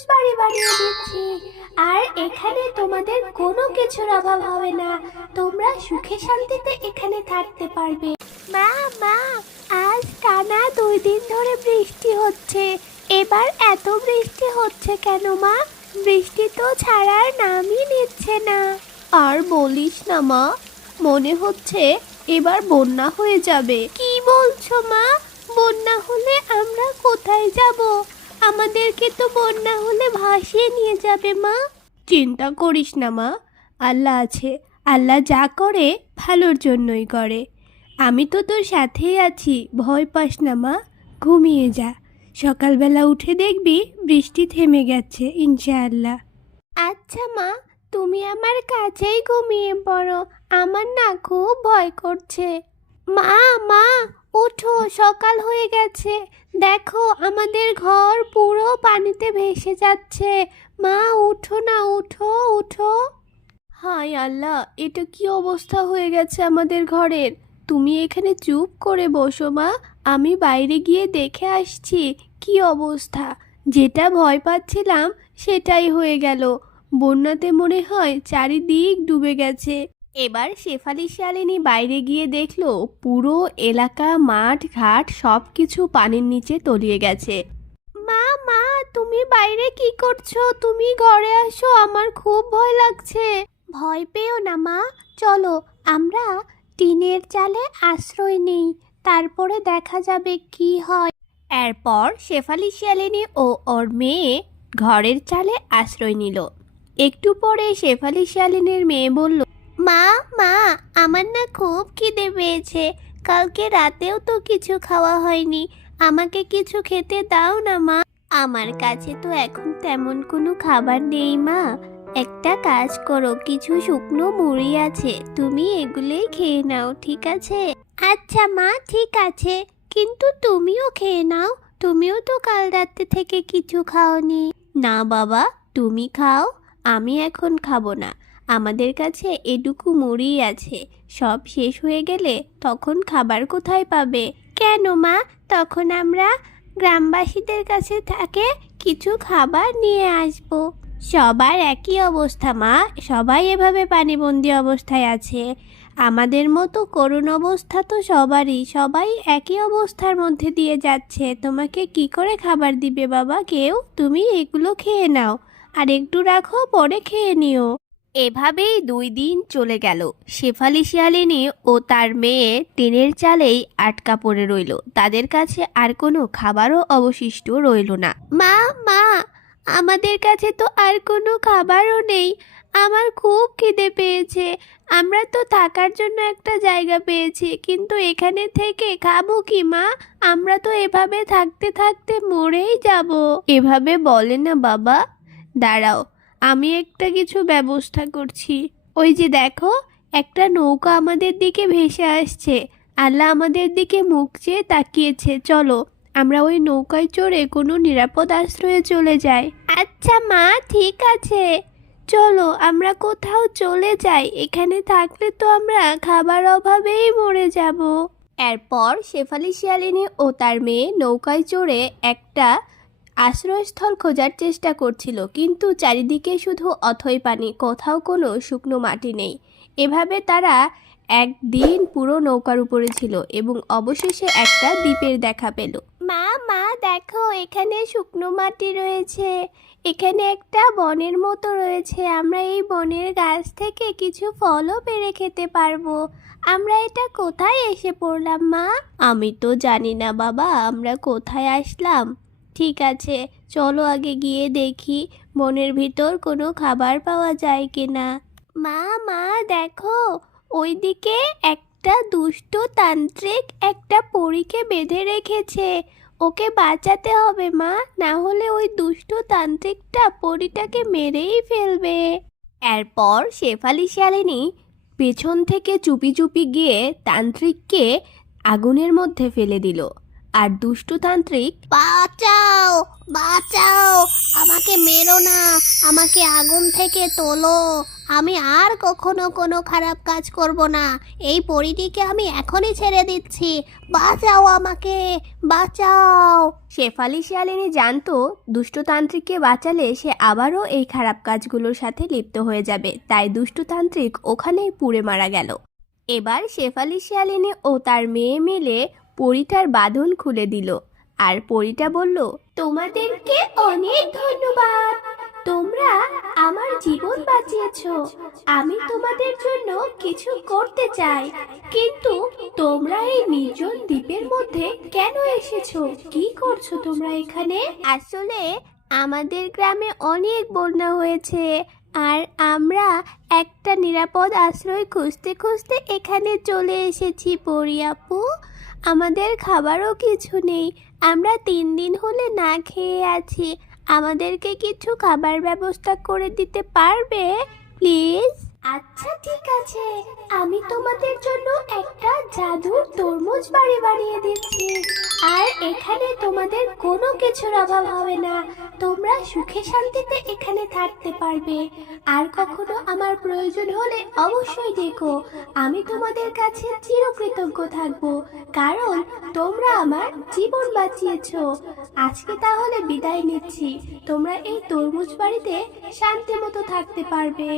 সবুজ বাড়ি বানিয়ে দিচ্ছি। আর এখানে তোমাদের কোনো কিছুর অভাব হবে না। তোমরা সুখে শান্তিতে এখানে থাকতে পারবে। মা মা, আজ টানা দুই দিন ধরে বৃষ্টি হচ্ছে। এবার এত বৃষ্টি হচ্ছে কেন, মা? বৃষ্টি তো ছাড়ার নামই নিচ্ছে না। আর বলিস না, মা, মনে হচ্ছে এবার বন্যা হয়ে যাবে। কি বলছো, মা? বন্যা হলে আমরা কোথায় যাব? আমাদেরকে তো বন্যা হলে ভাসিয়ে নিয়ে যাবে, মা। চিন্তা করিস না, মা। আল্লাহ আছে। আল্লাহ যা করে, ভালোর জন্যই করে। আমি তো তোর সাথেই আছি। ভয় পাস না, মা। ঘুমিয়ে যা। সকালবেলা উঠে দেখবি বৃষ্টি থেমে গেছে, ইনশাআল্লাহ। আচ্ছা মা। তুমি আমার কাছেই ঘুমিয়ে পড়ো। আমার না খুব ভয় করছে। মা মা। ওঠো, সকাল হয়ে গেছে। দেখো, আমাদের ঘর পুরো পানিতে ভেসে যাচ্ছে। মা, উঠো না, উঠো উঠো। হায় আল্লাহ, এটা কি অবস্থা হয়ে গেছে আমাদের ঘরের? তুমি এখানে চুপ করে বসো, মা। আমি বাইরে গিয়ে দেখে আসছি কি অবস্থা। যেটা ভয় পাচ্ছিলাম, সেটাই হয়ে গেল। বন্যাতে মনে হয় চারিদিক ডুবে গেছে। এবার শেফালি শালিনী বাইরে গিয়ে দেখল পুরো এলাকা মাঠ ঘাট সব কিছু পানির নিচে তলিয়ে গেছে। মা মা তুমি বাইরে কি করছ? তুমি ঘরে আসো আমার খুব ভয় লাগছে। ভয় পেও না মা। চলো আমরা টিনের চালে আশ্রয় নেই। তারপরে দেখা যাবে কি হয়। এরপর শেফালি শিয়ালিনী ও ওর মেয়ে ঘরের চালে আশ্রয় নিল। একটু পরে শেফালি শিয়ালিনীর মেয়ে বলল মা মা, আমার না খুব খিদে পেয়েছে। কালকে রাতেও তো কিছু খাওয়া হয়নি। আমাকে কিছু খেতে দাও না, মা। আমার কাছে তো এখন তেমন কোনো খাবার নেই, মা। একটা কাজ করো, কিছু শুকনো মুড়ি আছে। তুমি এগুলোই খেয়ে নাও, ঠিক আছে? আচ্ছা মা, ঠিক আছে। কিন্তু তুমিও খেয়ে নাও। তুমিও তো কাল রাতে থেকে কিছু খাওনি। না, বাবা, তুমি খাও। আমি এখন খাব না। আমাদের কাছে এটুকু মুড়ি আছে। সব শেষ হয়ে গেলে তখন খাবার কোথায় পাবে? কেন মা? তখন আমরা গ্রামবাসীদের কাছে থাকে কিছু খাবার নিয়ে আসব। সবার একই অবস্থা মা। সবাই এভাবে পানিবন্দি অবস্থায় আছে। আমাদের মতো করুণ অবস্থা তো সবারই। সবাই একই অবস্থার মধ্যে দিয়ে যাচ্ছে। তোমাকে কি করে খাবার দিবে বাবা? কেউ? তুমি এগুলো খেয়ে নাও। আর একটু রাখো, পরে খেয়ে নিও। এভাবেই দুই দিন চলে গেল। শেফালি শিয়ালিনী ও তার মেয়ে টিনের চালেই আটকা পড়ে রইল। তাদের কাছে আর কোনো খাবারও অবশিষ্ট রইল না। মা মা, আমাদের কাছে তো আর কোনো খাবারও নেই। আমার খুব খিদে পেয়েছে। আমরা তো থাকার জন্য একটা জায়গা পেয়েছি, কিন্তু এখানে থেকে খাব কি, মা? আমরা তো এভাবে থাকতে থাকতে মরেই যাব। এভাবে বলে না বাবা। দাঁড়াও আমি একটা কিছু ব্যবস্থা করছি। ওই যে দেখো, একটা নৌকা আমাদের দিকে ভেসে আসছে। আল্লাহ আমাদের দিকে মুখ চেয়ে তাকিয়েছে। চলো, আমরা ওই নৌকায় চড়ে কোনো নিরাপদ আশ্রয়ে চলে যাই। আচ্ছা মা, ঠিক আছে। চলো, আমরা কোথাও চলে যাই। এখানে থাকলে তো আমরা খাবার অভাবেই মরে যাব। এরপর শেফালি শিয়ালিনী ও তার মেয়ে নৌকায় চড়ে একটা আশ্রয়স্থল খোঁজার চেষ্টা করছিল কিন্তু চারিদিকে শুধু অথই পানি কোথাও কোনো শুকনো মাটি নেই। এভাবে তারা একদিন পুরো নৌকার উপরে ছিল এবং অবশেষে একটা দ্বীপের দেখা পেল। মা মা দেখো এখানে শুকনো মাটি রয়েছে। এখানে একটা বনের মতো রয়েছে। আমরা এই বনের গাছ থেকে কিছু ফলও পেরে খেতে পারব। আমরা এটা কোথায় এসে পড়লাম মা? আমি তো জানি না বাবা আমরা কোথায় আসলাম? ঠিক আছে, চলো আগে গিয়ে দেখি বনের ভিতর কোনো খাবার পাওয়া যায় কিনা। মা মা, দেখো, ওইদিকে একটা দুষ্ট তান্ত্রিক একটা পরীকে বেঁধে রেখেছে। ওকে বাঁচাতে হবে, মা, না হলে ওই দুষ্ট তান্ত্রিকটা পরীটাকে মেরেই ফেলবে। এরপর শেফালি শিয়ালিনী পেছন থেকে চুপি চুপি গিয়ে তান্ত্রিককে আগুনের মধ্যে ফেলে দিল। আর দুষ্টুতান্ত্রিক, বাঁচাও বাঁচাও, আমাকে মেরো না, আমাকে আগুন থেকে তোলো। আমি আর কখনো কোনো খারাপ কাজ করব না। এই পরিটিকে আমি এখনই ছেড়ে দিচ্ছি। বাঁচাও আমাকে, বাঁচাও। শেফালি শিয়ালিনী জানতো, দুষ্টতান্ত্রিককে বাঁচালে সে আবারও এই খারাপ কাজগুলোর সাথে লিপ্ত হয়ে যাবে। তাই দুষ্টতান্ত্রিক ওখানেই পুড়ে মারা গেল। এবার শেফালি শিয়ালিনী ও তার মেয়ে মিলে পরিটার বাঁধন খুলে দিল। আর পরিটা বলল, তোমাদেরকে অনেক ধন্যবাদ। তোমরা আমার জীবন বাঁচিয়েছো। আমি তোমাদের জন্য কিছু করতে চাই। কিন্তু তোমরা এই নির্জন দ্বীপের মধ্যে কেন এসেছ? কি করছ তোমরা এখানে? আসলে আমাদের গ্রামে অনেক বন্যা হয়েছে। আর আমরা একটা নিরাপদ আশ্রয় খুঁজতে খুঁজতে এখানে চলে এসেছি পরিয়াপু আমাদের খাবারও কিছু নেই। আমরা তিন দিন হলে না খেয়ে আছি। আমাদেরকে কিছু খাবার ব্যবস্থা করে দিতে পারবে? প্লিজ? আচ্ছা ঠিক আছে। আমি তোমাদের জন্য একটা জাদুর তরমুজ বাড়ি বানিয়ে দিচ্ছি। আর এখানে তোমাদের কোনো কিছুর অভাব হবে না। তোমরা সুখে শান্তিতে এখানে থাকতে পারবে। আর কখনো আমার প্রয়োজন হলে অবশ্যই দেখো, আমি তোমাদের কাছে চিরকৃতজ্ঞ থাকব, কারণ তোমরা আমার জীবন বাঁচিয়েছো। আজকে তাহলে বিদায় নিচ্ছি। তোমরা এই তরমুজ বাড়িতে শান্তি মতো থাকতে পারবে।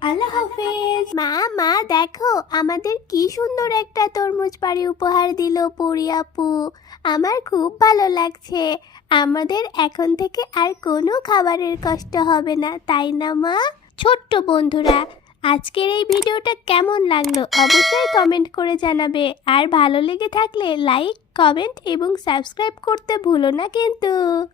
আল্লাহ হাফেজ। মা মা, দেখো, আমাদের কি সুন্দর একটা তরমুজ বাড়ি উপহার দিল পরি আপু। আমার খুব ভালো লাগছে। আমাদের এখন থেকে আর কোনো খাবারের কষ্ট হবে না, তাই না মা? ছোট্ট বন্ধুরা, আজকের এই ভিডিওটা কেমন লাগল অবশ্যই কমেন্ট করে জানাবে। আর ভালো লেগে থাকলে লাইক, কমেন্ট এবং সাবস্ক্রাইব করতে ভুলো না কিন্তু।